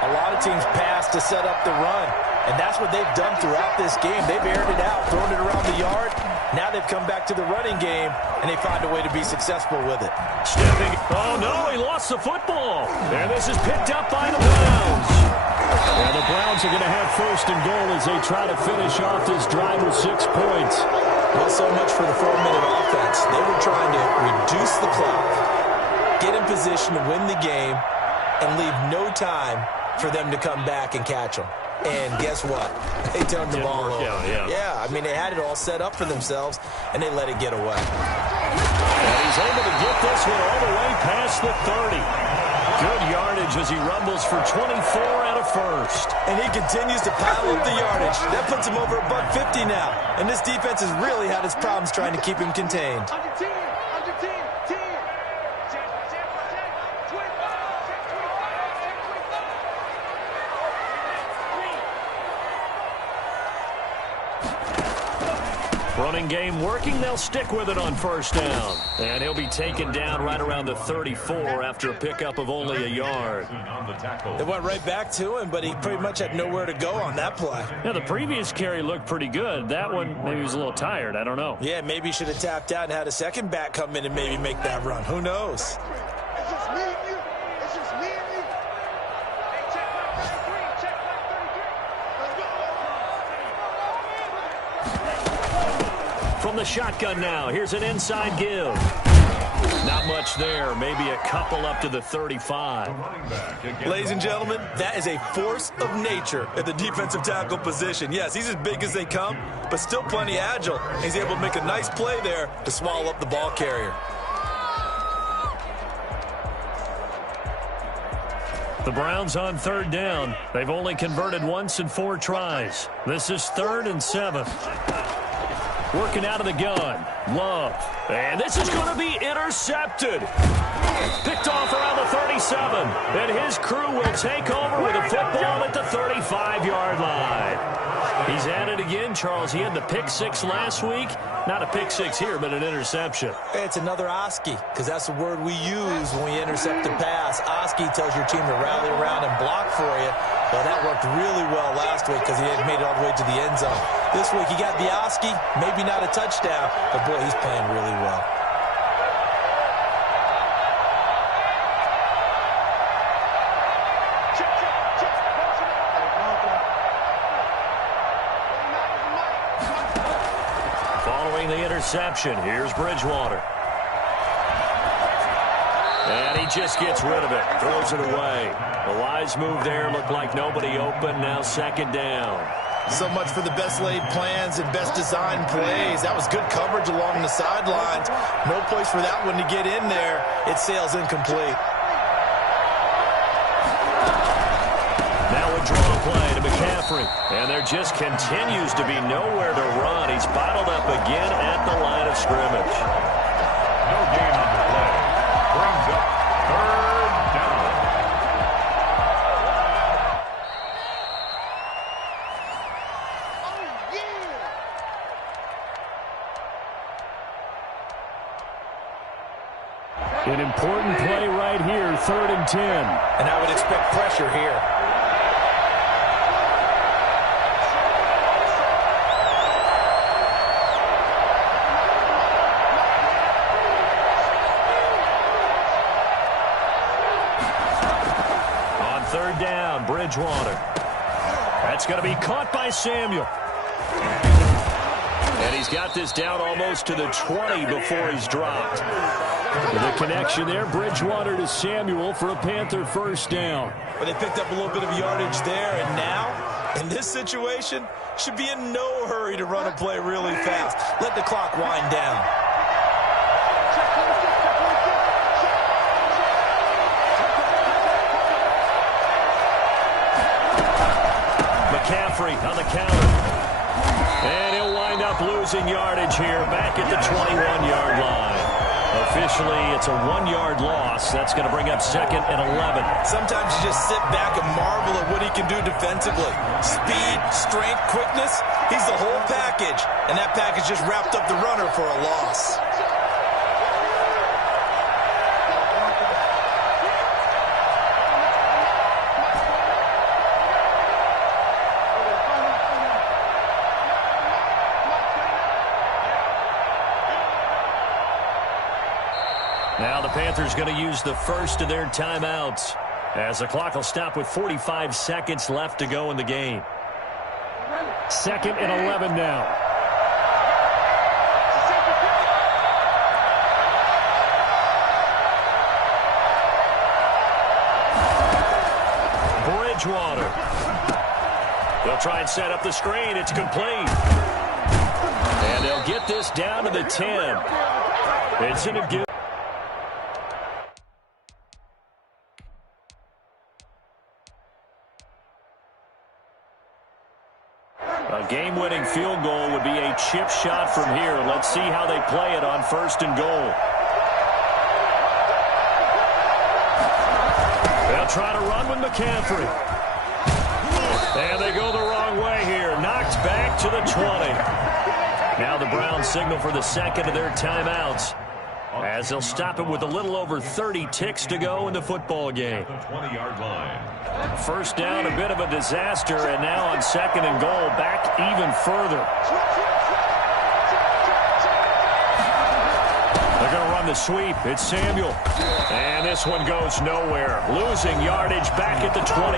a lot of teams pass to set up the run. And that's what they've done throughout this game. They've aired it out, thrown it around the yard. Now they've come back to the running game, and they find a way to be successful with it. Stepping. Oh, no, he lost the football. And this is picked up by the Browns. And the Browns are going to have 1st and goal as they try to finish off this drive with 6 points. Well, so much for the 4-minute offense. They were trying to reduce the clock, get in position to win the game, and leave no time for them to come back and catch them. And guess what? They turned the ball over. Yeah, I mean, they had it all set up for themselves, and they let it get away. And he's able to get this one all the way past the 30. Good yardage as he rumbles for 24 and a 1st. And he continues to pile up the yardage. That puts him over $150 now. And this defense has really had its problems trying to keep him contained. Running game working. They'll stick with it on first down. And he'll be taken down right around the 34 after a pickup of only a yard. They went right back to him, but he pretty much had nowhere to go on that play. Yeah, the previous carry looked pretty good. That one, maybe he was a little tired. I don't know. Yeah, maybe he should have tapped out and had a second back come in and maybe make that run. Who knows? From the shotgun now, here's an inside give. Not much there, maybe a couple up to the 35. Ladies and gentlemen, that is a force of nature at the defensive tackle position. Yes, he's as big as they come, but still plenty agile. He's able to make a nice play there to swallow up the ball carrier. The Browns on third down. They've only converted once in 4 tries. This is 3rd and 7. Working out of the gun. Love. And this is going to be intercepted. Picked off around the 37. And his crew will take over with a football at the 35-yard line. He's at it again, Charles. He had the pick 6 last week. Not a pick 6 here, but an interception. It's another Oski, because that's the word we use when we intercept a pass. Oski tells your team to rally around and block for you. Well, that worked really well last week because he had made it all the way to the end zone. This week he got the Oski, maybe not a touchdown, but boy, he's playing really well. Following the interception, here's Bridgewater. And he just gets rid of it, throws it away. A wise move there, looked like nobody open, now 2nd down. So much for the best laid plans and best designed plays. That was good coverage along the sidelines. No place for that one to get in there. It sails incomplete. Now a draw play to McCaffrey. And there just continues to be nowhere to run. He's bottled up again at the line of scrimmage. No gain on the play. Brings up 3rd down. An important play right here, 3rd and 10. And I would expect pressure here. On 3rd down, Bridgewater. That's going to be caught by Samuel. And he's got this down almost to the 20 before he's dropped. The connection there, Bridgewater to Samuel for a Panther 1st down. But they picked up a little bit of yardage there, and now, in this situation, should be in no hurry to run a play really fast. Let the clock wind down. McCaffrey on the counter. And he'll wind up losing yardage here back at the 21-yard line. Officially, it's a 1-yard loss. That's going to bring up 2nd and 11. Sometimes you just sit back and marvel at what he can do defensively. Speed, strength, quickness, he's the whole package. And that package just wrapped up the runner for a loss. Now the Panthers going to use the first of their timeouts as the clock will stop with 45 seconds left to go in the game. 2nd and 11 now. Bridgewater. They'll try and set up the screen. It's complete. And they'll get this down to the 10. It's in a good. A game-winning field goal would be a chip shot from here. Let's see how they play it on 1st and goal. They'll try to run with McCaffrey. And they go the wrong way here. Knocked back to the 20. Now the Browns signal for the second of their timeouts, as they'll stop it with a little over 30 ticks to go in the football game. 20-yard line. First down, a bit of a disaster, and now on second and goal, back even further. They're going to run the sweep. It's Samuel. And this one goes nowhere. Losing yardage back at the 22.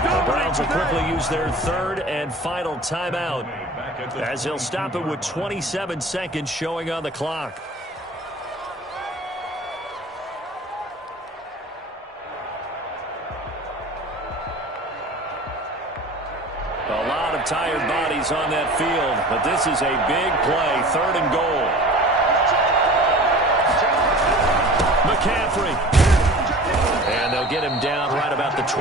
The Browns will quickly use their third and final timeout, as they'll stop it with 27 seconds showing on the clock. A lot of tired bodies on that field, but this is a big play, third and goal. McCaffrey. And they'll get him down right about the 20.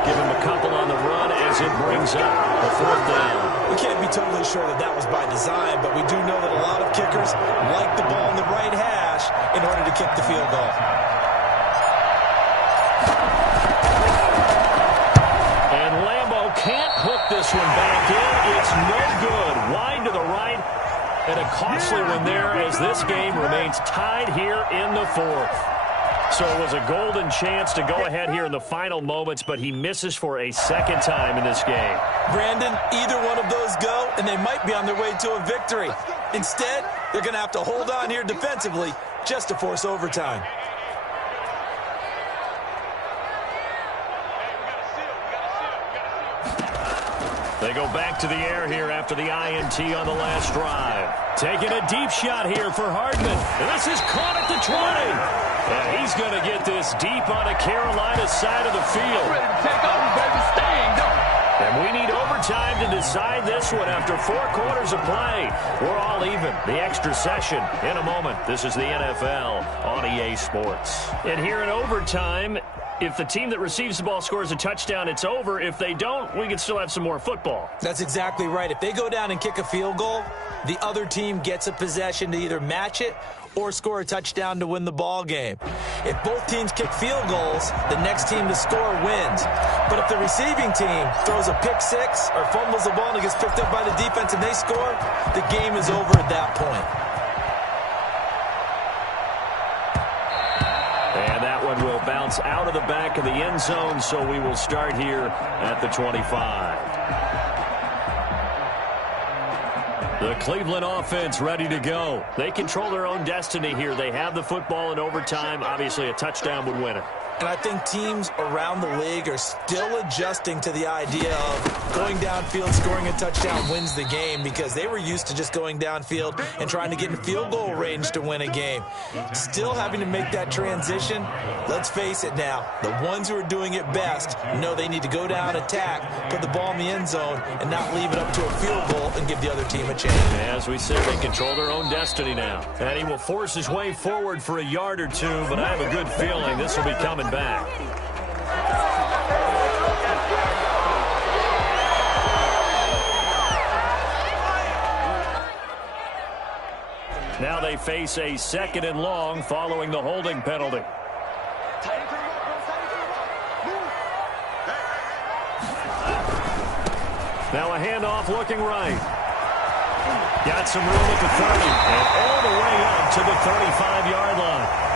Give him a couple on the run as it brings up the fourth down. We can't be totally sure that that was by design, but we do know that a lot of kickers like the ball in the right hash in order to kick the field goal. And Lambo can't hook this one back in. It's no good. Wide to the right. And a costly one there as this game remains tied here in the fourth. So it was a golden chance to go ahead here in the final moments, but he misses for a second time in this game. Brandon, either one of those go, and they might be on their way to a victory. Instead, they're going to have to hold on here defensively just to force overtime. They go back to the air here after the INT on the last drive. Taking a deep shot here for Hardman. And this is caught at the 20. And he's going to get this deep on the Carolina side of the field. Ready to take over, baby. Staying, And we need overtime to decide this one after 4 quarters of play. We're all even. The extra session in a moment. This is the NFL on EA Sports. And here in overtime, if the team that receives the ball scores a touchdown, it's over. If they don't, we can still have some more football. That's exactly right. If they go down and kick a field goal, the other team gets a possession to either match it or score a touchdown to win the ball game. If both teams kick field goals, the next team to score wins. But if the receiving team throws a pick six or fumbles the ball and it gets picked up by the defense and they score, the game is over at that point. And that one will bounce out of the back of the end zone, so we will start here at the 25. The Cleveland offense ready to go. They control their own destiny here. They have the football in overtime. Obviously, a touchdown would win it. And I think teams around the league are still adjusting to the idea of going downfield, scoring a touchdown wins the game, because they were used to just going downfield and trying to get in field goal range to win a game. Still having to make that transition. Let's face it now, the ones who are doing it best know they need to go down, attack, put the ball in the end zone, and not leave it up to a field goal and give the other team a chance. As we said, they control their own destiny now. And he will force his way forward for a yard or two, but I have a good feeling this will be coming back. Now they face a second and long following the holding penalty. Now a handoff looking right. Got some room at the 30 and all the way up to the 35-yard line.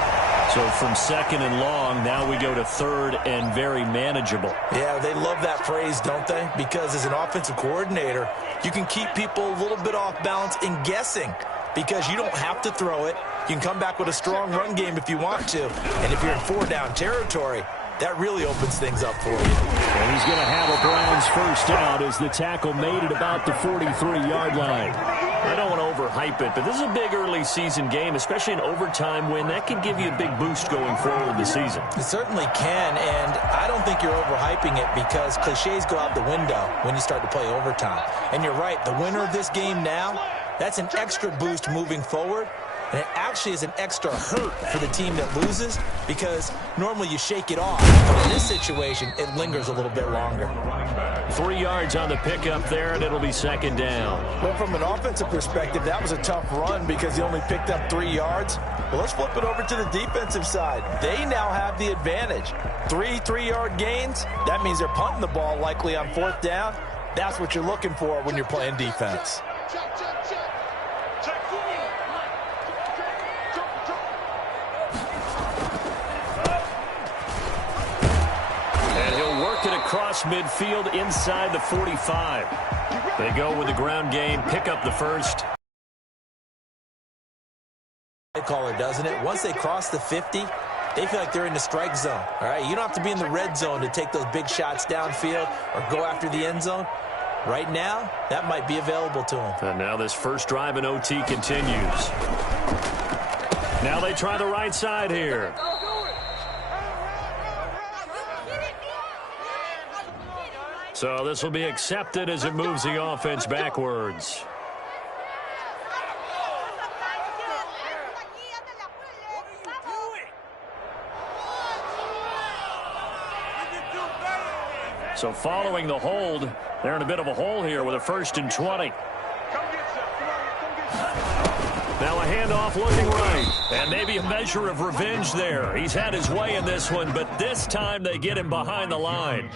So from second and long, now we go to third and very manageable. Yeah, they love that phrase, don't they? Because as an offensive coordinator, you can keep people a little bit off balance in guessing, because you don't have to throw it. You can come back with a strong run game if you want to. And if you're in 4-down territory, that really opens things up for you. And he's going to have a Browns first out as the tackle made it about the 43-yard line. I don't want to overhype it, but this is a big early season game, especially an overtime win. That can give you a big boost going forward this season. It certainly can, and I don't think you're overhyping it, because cliches go out the window when you start to play overtime. And you're right, the winner of this game now, that's an extra boost moving forward. And it actually is an extra hurt for the team that loses, because normally you shake it off. But in this situation, it lingers a little bit longer. 3 yards on the pickup there, and it'll be second down. Well, from an offensive perspective, that was a tough run because he only picked up 3 yards. Well, let's flip it over to the defensive side. They now have the advantage. 3 3-yard gains. That means they're punting the ball likely on 4th down. That's what you're looking for when you're playing defense. And he'll work it across midfield inside the 45. They go with the ground game, pick up the first. Caller, doesn't it? Once they cross the 50, they feel like they're in the strike zone. All right, you don't have to be in the red zone to take those big shots downfield or go after the end zone. Right now, that might be available to them. And now this first drive in OT continues. Now they try the right side here. So this will be accepted as it moves the offense backwards. So following the hold, they're in a bit of a hole here with a 1st and 20. Now a handoff looking right. And maybe a measure of revenge there. He's had his way in this one, but this time they get him behind the line.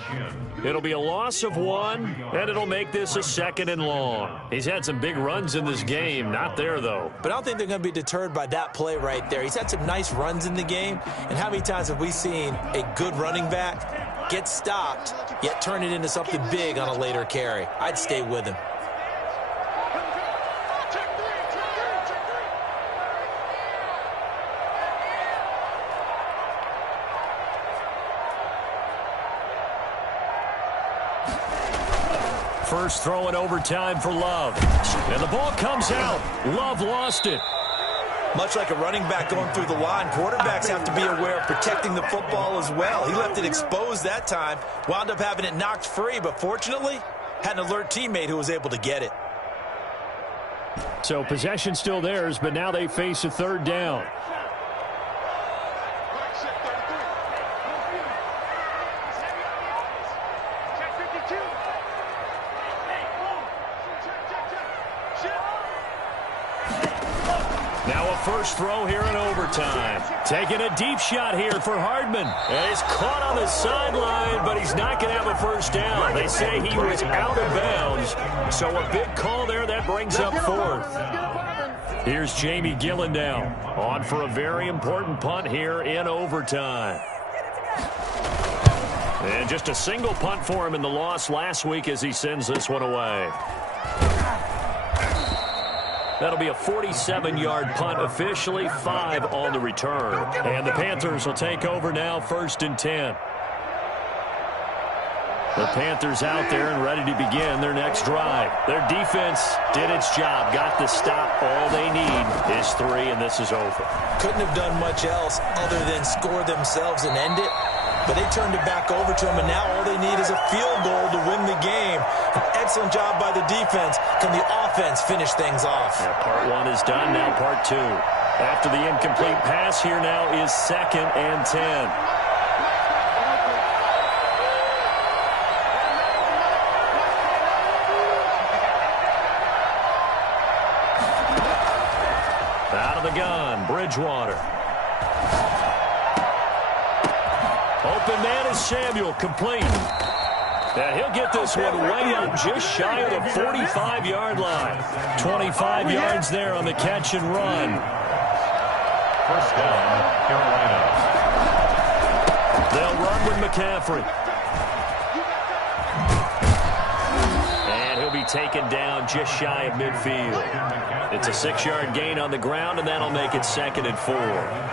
It'll be a loss of 1, and it'll make this a 2nd and long. He's had some big runs in this game. Not there, though. But I don't think they're going to be deterred by that play right there. He's had some nice runs in the game. And how many times have we seen a good running back get stopped, yet turn it into something big on a later carry? I'd stay with him. First throw in overtime for Love. And the ball comes out. Love lost it. Much like a running back going through the line, quarterbacks have to be aware of protecting the football as well. He left it exposed that time, wound up having it knocked free, but fortunately, had an alert teammate who was able to get it. So possession still theirs, but now they face a 3rd down. Now a first throw here in overtime. Taking a deep shot here for Hardman. And he's caught on the sideline, but he's not going to have a first down. They say he was out of bounds. So a big call there that brings up 4th. Here's Jamie Gillen now on for a very important punt here in overtime. And just a single punt for him in the loss last week as he sends this one away. That'll be a 47-yard punt, officially 5 on the return. And the Panthers will take over now, 1st and 10. The Panthers out there and ready to begin their next drive. Their defense did its job, got the stop. All they need is 3, and this is over. Couldn't have done much else other than score themselves and end it. But they turned it back over to him, and now all they need is a field goal to win the game. An excellent job by the defense. Can the offense finish things off? Yeah, part 1 is done, now part 2. After the incomplete pass, here now is 2nd and 10. Out of the gun, Bridgewater. Open man is Samuel, complete. And he'll get this one way up just shy of the 45-yard line. 25 yards there on the catch and run. First down, Carolina. They'll run with McCaffrey. And he'll be taken down just shy of midfield. It's a 6-yard gain on the ground, and that'll make it 2nd and 4.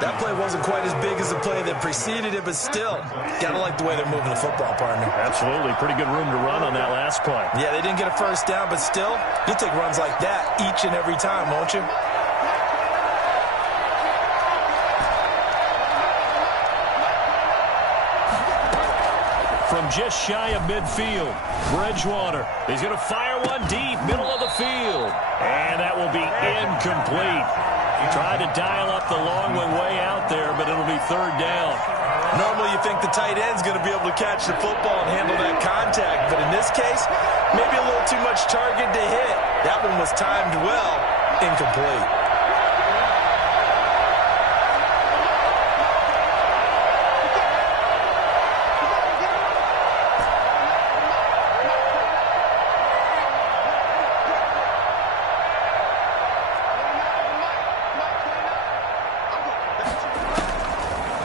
That play wasn't quite as big as the play that preceded it, but still, gotta like the way they're moving the football, partner. Absolutely. Pretty good room to run on that last play. Yeah, they didn't get a first down, but still, you'll take runs like that each and every time, won't you? From just shy of midfield, Bridgewater. He's going to fire one deep, middle of the field. And that will be incomplete. Tried to dial up the long one way out there, but it'll be 3rd down. Normally you think the tight end's going to be able to catch the football and handle that contact, but in this case, maybe a little too much target to hit. That one was timed well, incomplete.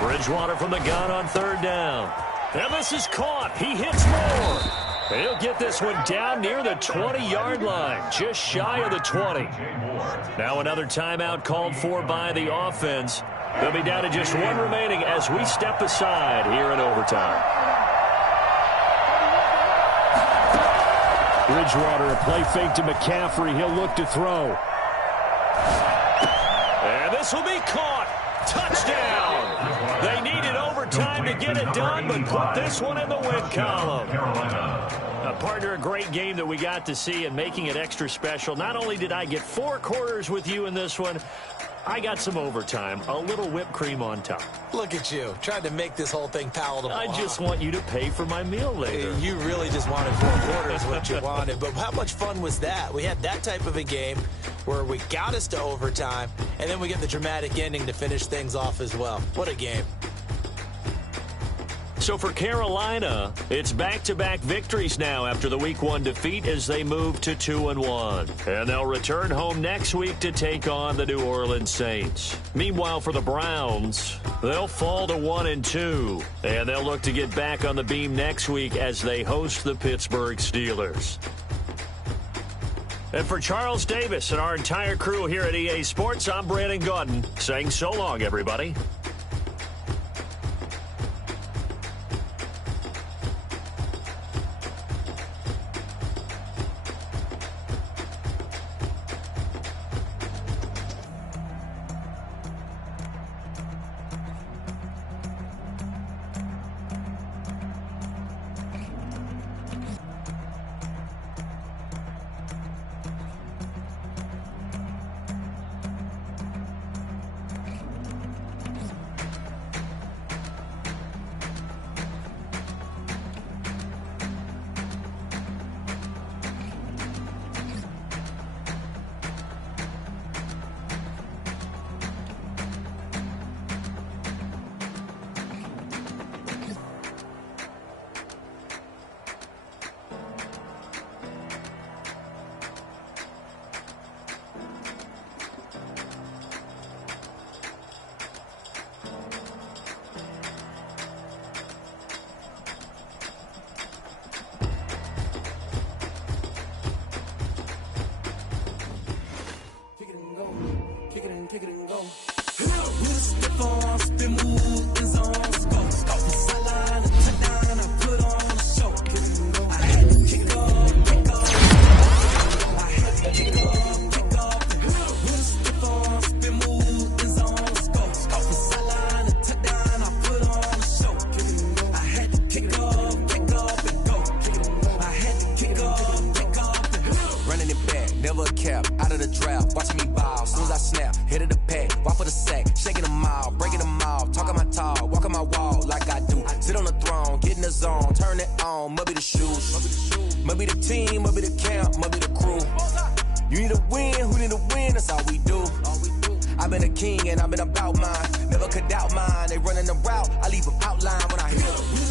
Bridgewater from the gun on third down. And this is caught. He hits more. He'll get this one down near the 20-yard line, just shy of the 20. Now another timeout called for by the offense. They'll be down to just one remaining as we step aside here in overtime. Bridgewater, a play fake to McCaffrey. He'll look to throw. And this will be caught. Touchdown. They needed overtime to get it done, but put this one in the win column. Partner, a great game that we got to see, and making it extra special. Not only did I get 4 quarters with you in this one, I got some overtime, a little whipped cream on top. Look at you, trying to make this whole thing palatable. I just want you to pay for my meal later. You really just wanted 4 quarters, what you wanted. But how much fun was that? We had that type of a game where we got us to overtime, and then we get the dramatic ending to finish things off as well. What a game. So for Carolina, it's back-to-back victories now after the Week 1 defeat as they move to 2-1. And they'll return home next week to take on the New Orleans Saints. Meanwhile, for the Browns, they'll fall to 1-2. And they'll look to get back on the beam next week as they host the Pittsburgh Steelers. And for Charles Davis and our entire crew here at EA Sports, I'm Brandon Gaudin saying so long, everybody. I've been a king and I've been about mine. Never could doubt mine. They running the route. I leave them outline when I hit them.